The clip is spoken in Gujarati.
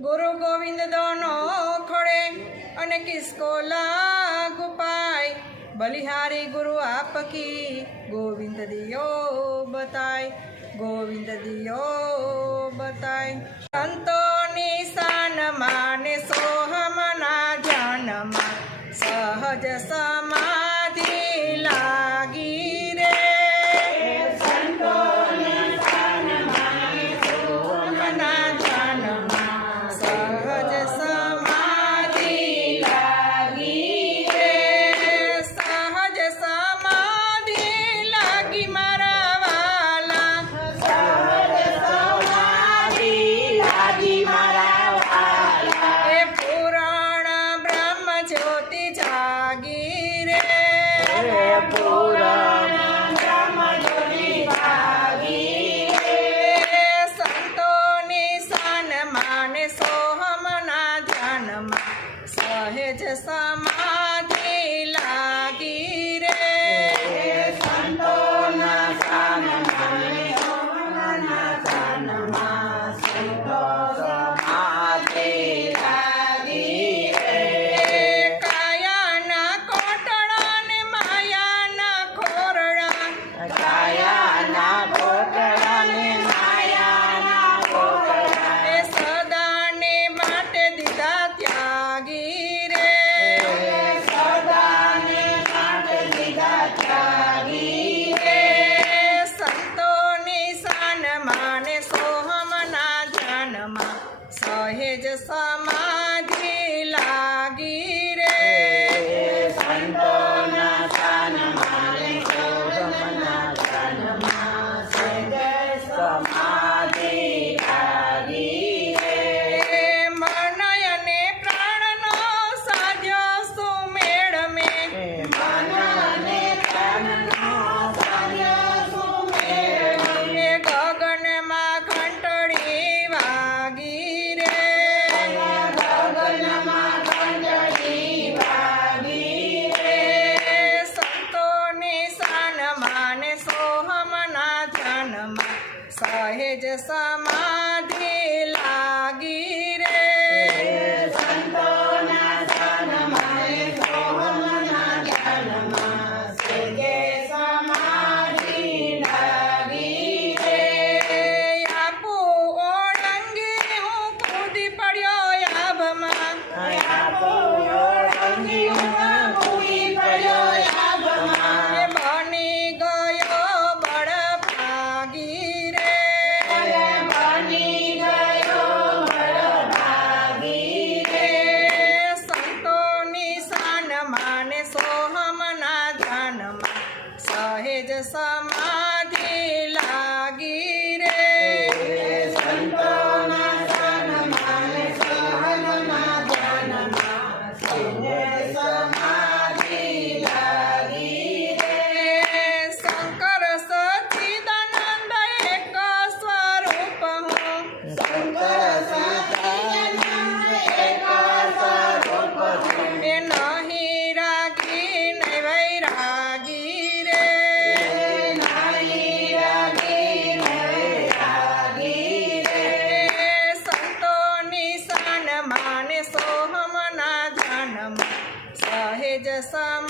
ગુરુ ગોવિંદ દોનો ખોડે અને કિસકો લાગ ઉપાય બલિહારી ગુરુ આપકી ગોવિંદ દિયો બતાય ગોવિંદ દિયો બતાય. સંતો ब्रज सम હે જ સમા સહેજ સમા some